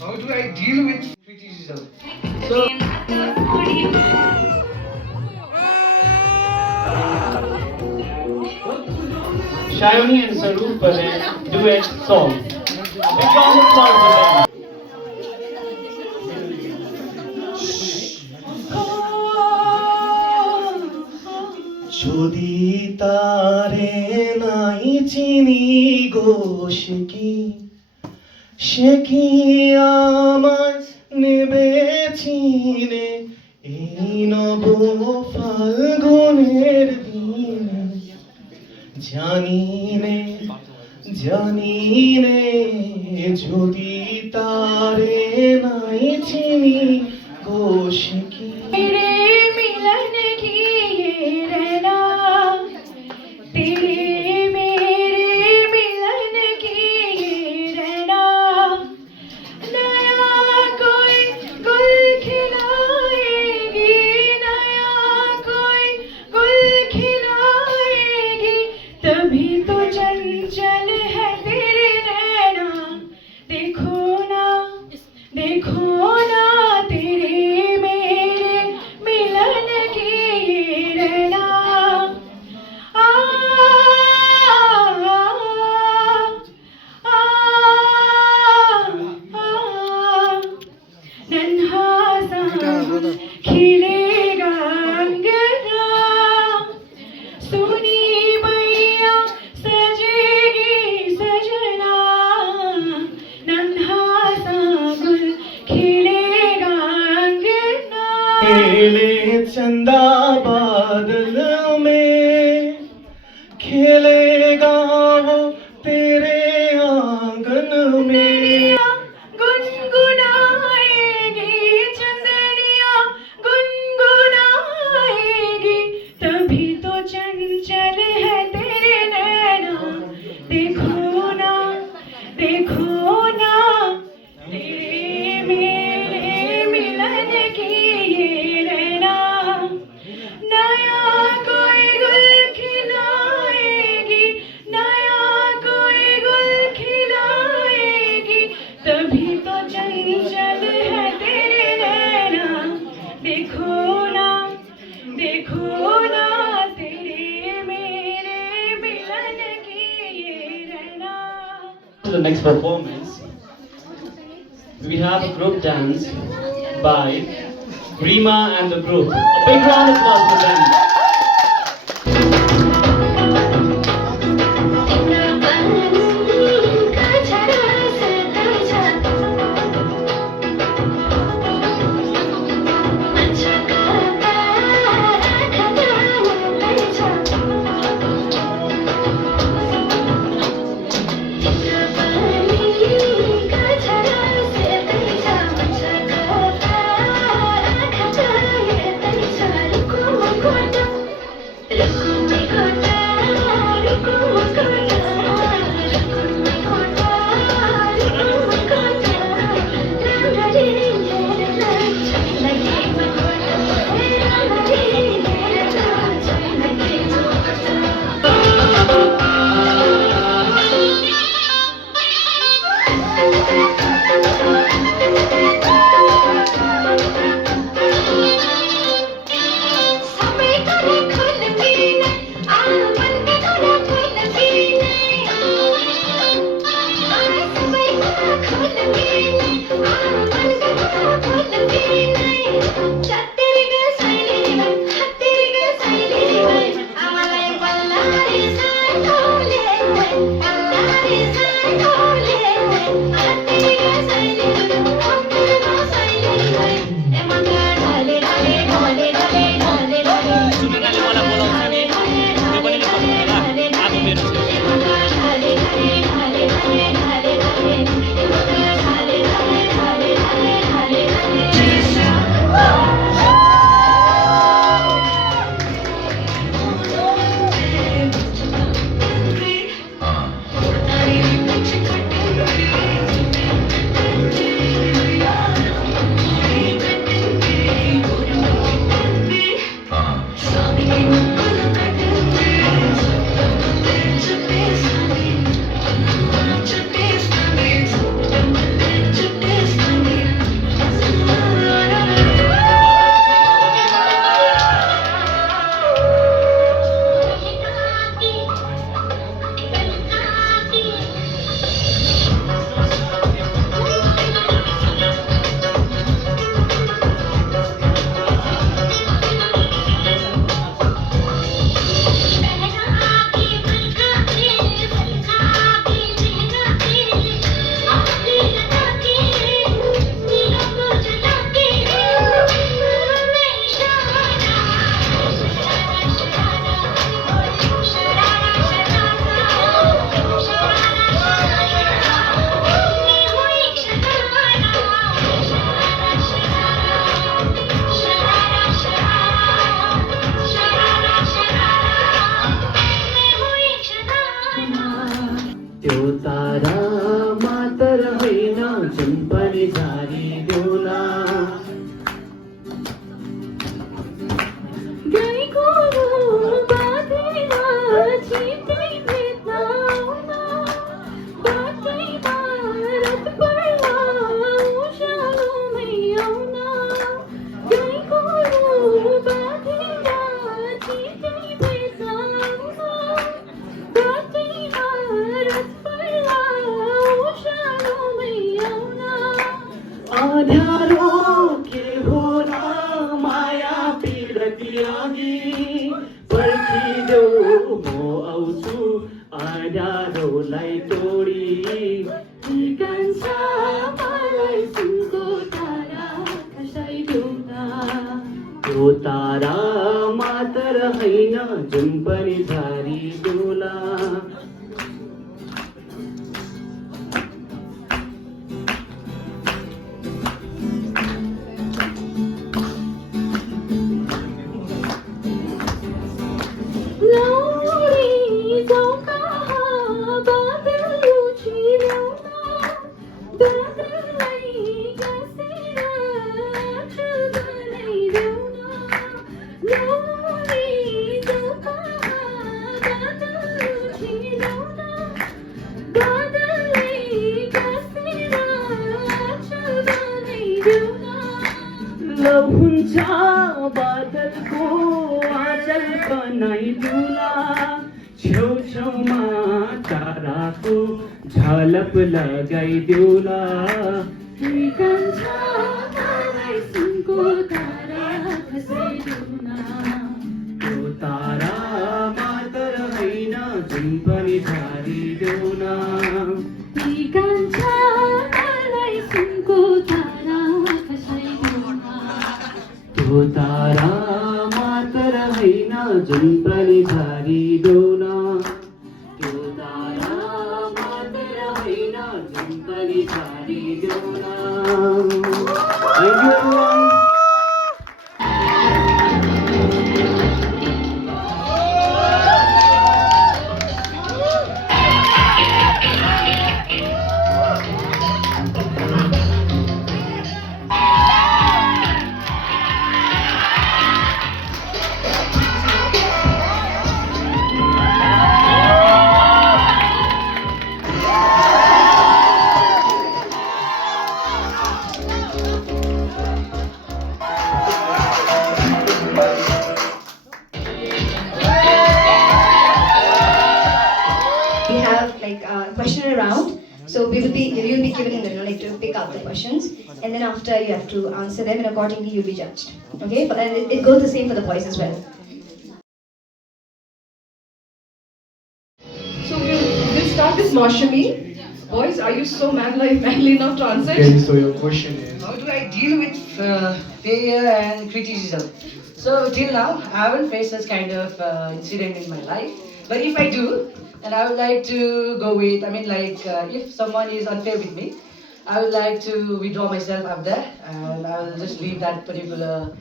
How do I deal with criticism? So, Shayoni and Sarup present duet song. Big round of applause for them. যদি তারে নাই চিনি গো সে কি আমায় নেবে চিনে এই নব ফাল্গুনের দিনে জানি নে যদি তারে নাই চিনি গো সে কি तेरे मिलन की ये रहना, तेरे मेरे मिलन की ये रहना, नया कोई गुल खिलाएगी, नया कोई गुल खिलाएगी, तभी तो चंचल है तेरे नैना, देखो ना तेरे मेरे मिलन की ये रहना। आ, आ, आ, नन्हा सा खिलेगा अंगना, सुनी मैया सजेगी सजना, नन्हा सा गुल खिलेगा अंगना। खेले चंदा बादल में खेलेगा वो तेरे आंगन में गुनगुनाएगी चंदनिया, गुनगुनाएगी, तभी तो चंचल है तेरे नैना, देखो ना तेरे मेरे मिलन की ये रहना, नया कोई गुल खिलाएगी, नया कोई गुल खिलाएगी, तभी तो चंचल है तेरे नैना, देखो ना तेरे मेरे मिलन की ये रहना। To the next performance, we have a group dance by Rima and the group. A big round of applause for them. Thank you. जुन पनि झारिदेऊला गाईको बाँधेर छिटै भेट्न आउला बाटैमा रथ पर्ला उज्यालोमै आउला गाईको बाँधेर छिटै भेट्न आउला बाटैमा रथ पर्ला उज्यालोमै आउला अँध्यारो के होला माया पिरती लागि पर्खिदेऊ म आउँछु अँध्यारोलाई तोडी कान्छ मलाई सुनको तारा खसाइदेऊ न त्यो तारा मात्र होइन जुन पनि झारिदेऊला लौरी चौका बादल छिर्याउन बादललाई गाँसेर आँचल बनाइदेऊ न लौरी चौका बादल छिर्याउन बादललाई गाँसेर आँचल बनाइदेऊ न ल हुन्छ बादलको आँचल बनाइदिउँला छेउछाउमा ताराको झलप लगाइदिउँला कान्छ मलाई सुनको तारा खसाइदेऊ न त्यो तारा मात्र होइन जुन पनि झारिदेऊला कान्छ मलाई सुनको तारा खसाइदेऊ न त्यो तारा मात्र होइन जुन पनि झारिदेऊला त्यो तारा मात्र होइन जुन पनि झारिदेऊला Thank you everyone. We have like a question round. So you'll be given like to pick out the questions, and then after you have to answer them, and accordingly you'll be judged. Okay, but it goes the same for the boys as well. So we'll start with Maushami. Boys, are you so manly enough to answer Okay, it? so your question is. How do I deal with failure and criticism? So till now, I haven't faced such kind of incident in my life. But if I do, then I would like to go with, if someone is unfair with me, I would like to withdraw myself up there and I will just leave that particular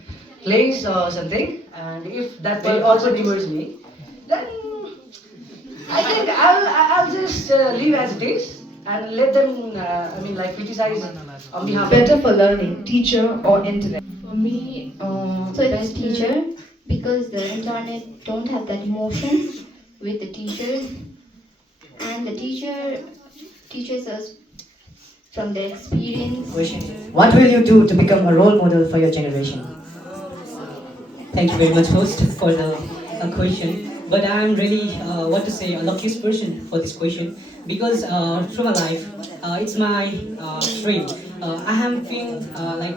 place or something. And if that way also towards me, then I think I'll just leave as it is and let them, criticize on behalf of Better for learning, teacher or internet? For me, So it's teacher, because the internet don't have that emotion with the teacher, and the teacher teaches us from their experience. Question. What will you do to become a role model for your generation? Thank you very much, host, for the question. But I'm really, a luckiest person for this question, because through my life, it's my dream. I have been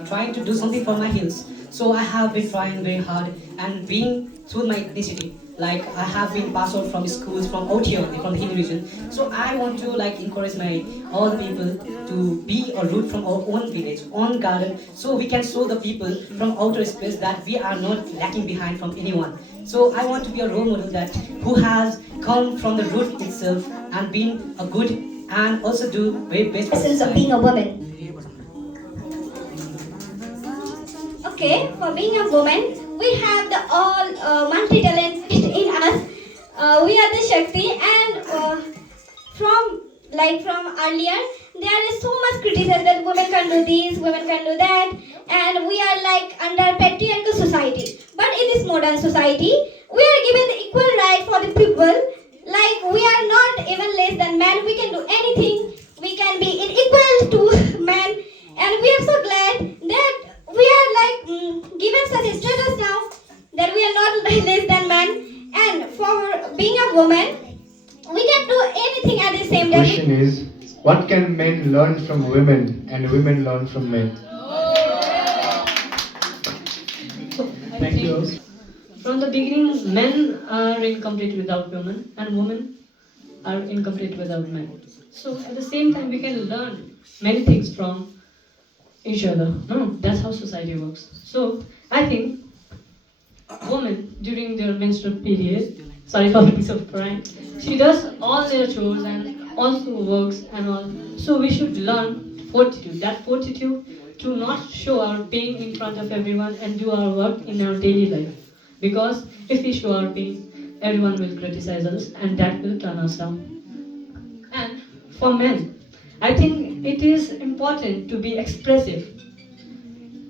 trying to do something for my hills. So I have been trying very hard and being through my ethnicity. Like I have been passed out from schools from out here, from the Hindi region. So I want to encourage all the people to be a root from our own village, own garden, so we can show the people from outer space that we are not lacking behind from anyone. So I want to be a role model that who has come from the root itself and been a good and also do very best. Essence of being a woman. Okay, for being a woman, we have the all multi-talents in us. We are the Shakti, and from earlier, there is so much criticism that women can do this, women can do that, and we are like under patriarchal society. But in this modern society, we are given the equal right for the people. Like we are not even less than men. We can do anything. We can be equal to men, and we are so glad that we are like given such a status now that we are not less than men. And for being a woman, we can do anything at the same time. Question is, what can men learn from women and women learn from men? Thank you. From the beginning, men are incomplete without women, and women are incomplete without men. So at the same time, we can learn many things from each other. No, that's how society works. So I think women during their menstrual period, sorry for the piece of pride, she does all their chores and also works and all. So we should learn fortitude. That fortitude to not show our pain in front of everyone and do our work in our daily life. Because if we show our pain, everyone will criticize us and that will turn us down. And for men, I think it is important to be expressive.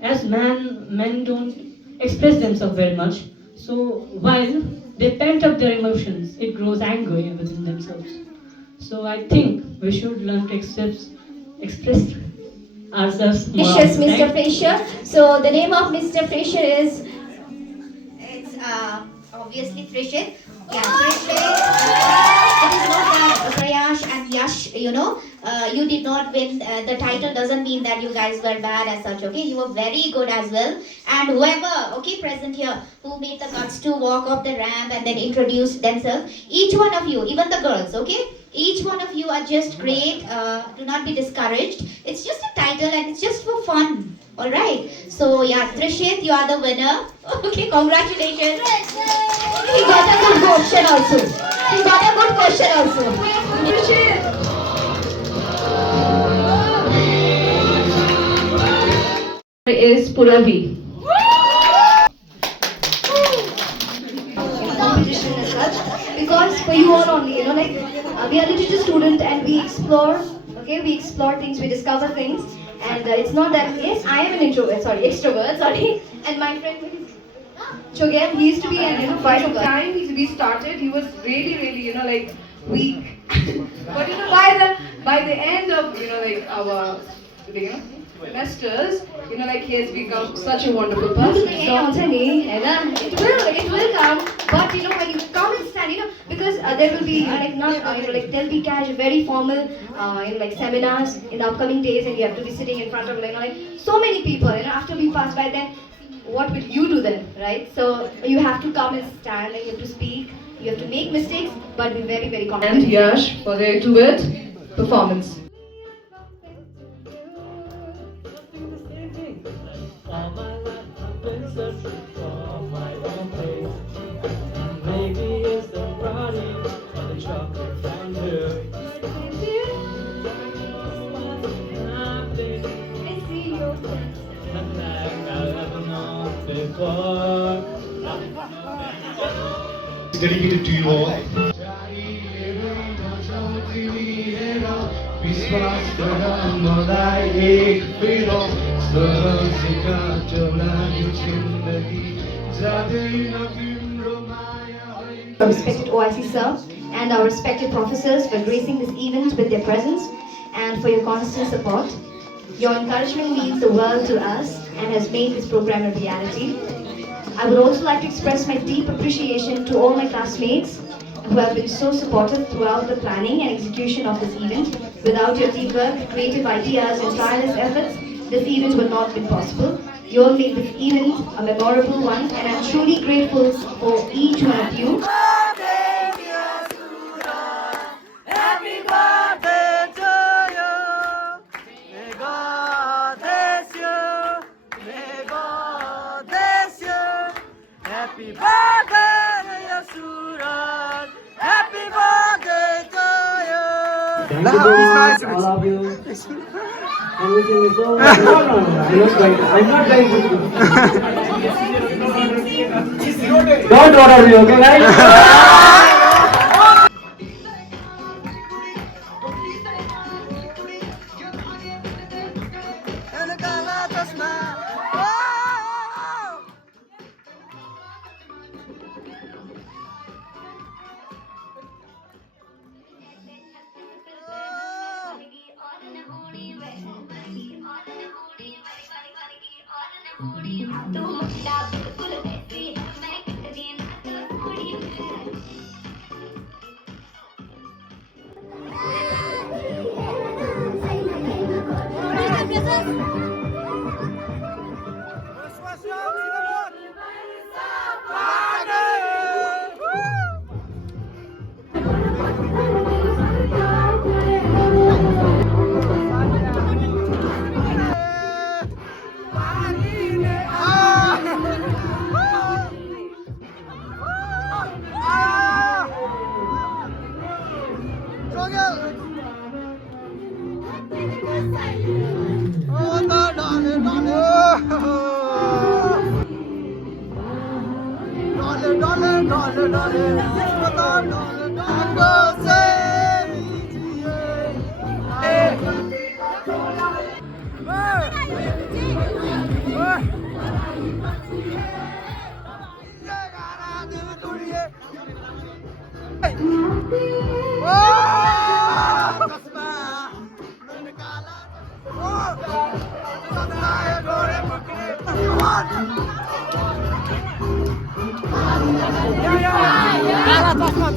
As men don't express themselves very much. So while they pent up their emotions, it grows anger within themselves. So I think we should learn to express ourselves more. Yes, Mr. Right? Fisher. So the name of Mr. Fisher is. It's obviously Frishit. Yeah, Frishit. It is not Prayash and Yash, you did not win. The title doesn't mean that you guys were bad as such, okay? You were very good as well. And whoever, okay, present here, who made the guts to walk up the ramp and then introduce themselves, each one of you, even the girls, okay? Each one of you are just great. Do not be discouraged. It's just a title and it's just for fun. Alright. So yeah, Trishit, you are the winner. Okay, congratulations. He got a good question also. He got a good question also. Trishit. Is Puravi. Competition as such, because for you all only, we are literature student and we explore, we explore things, we discover things, and it's not that, yes, I am an extrovert, and my friend Chogyam, he used to be an By the time we started, he was really, weak. But by the end of our semesters, he has become such a wonderful person. It will come, but when you come and stand, because there will be there'll be very formal seminars in the upcoming days, and you have to be sitting in front of so many people, after we pass by, then what will you do then, right? So you have to come and stand and you have to speak, you have to make mistakes, but be very, very confident. And Yash for their duet performance. All my life I've been searching for my own place. Maybe it's the brownie or the chocolate fondue. Nothing like I've ever known before. It's dedicated to you all. Our respected OIC sir and our respected professors for gracing this event with their presence and for your constant support. Your encouragement means the world to us and has made this program a reality. I would also like to express my deep appreciation to all my classmates who have been so supportive throughout the planning and execution of this event. Without your teamwork, creative ideas and tireless efforts, this event would not have been possible. You all made this event a memorable one, and I'm truly grateful for each one of you. Thank you, all of you. I'm wishing you so much. No, I'm not going to. Don't order me, okay, guys?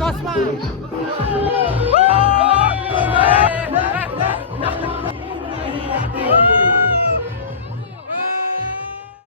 Tasma.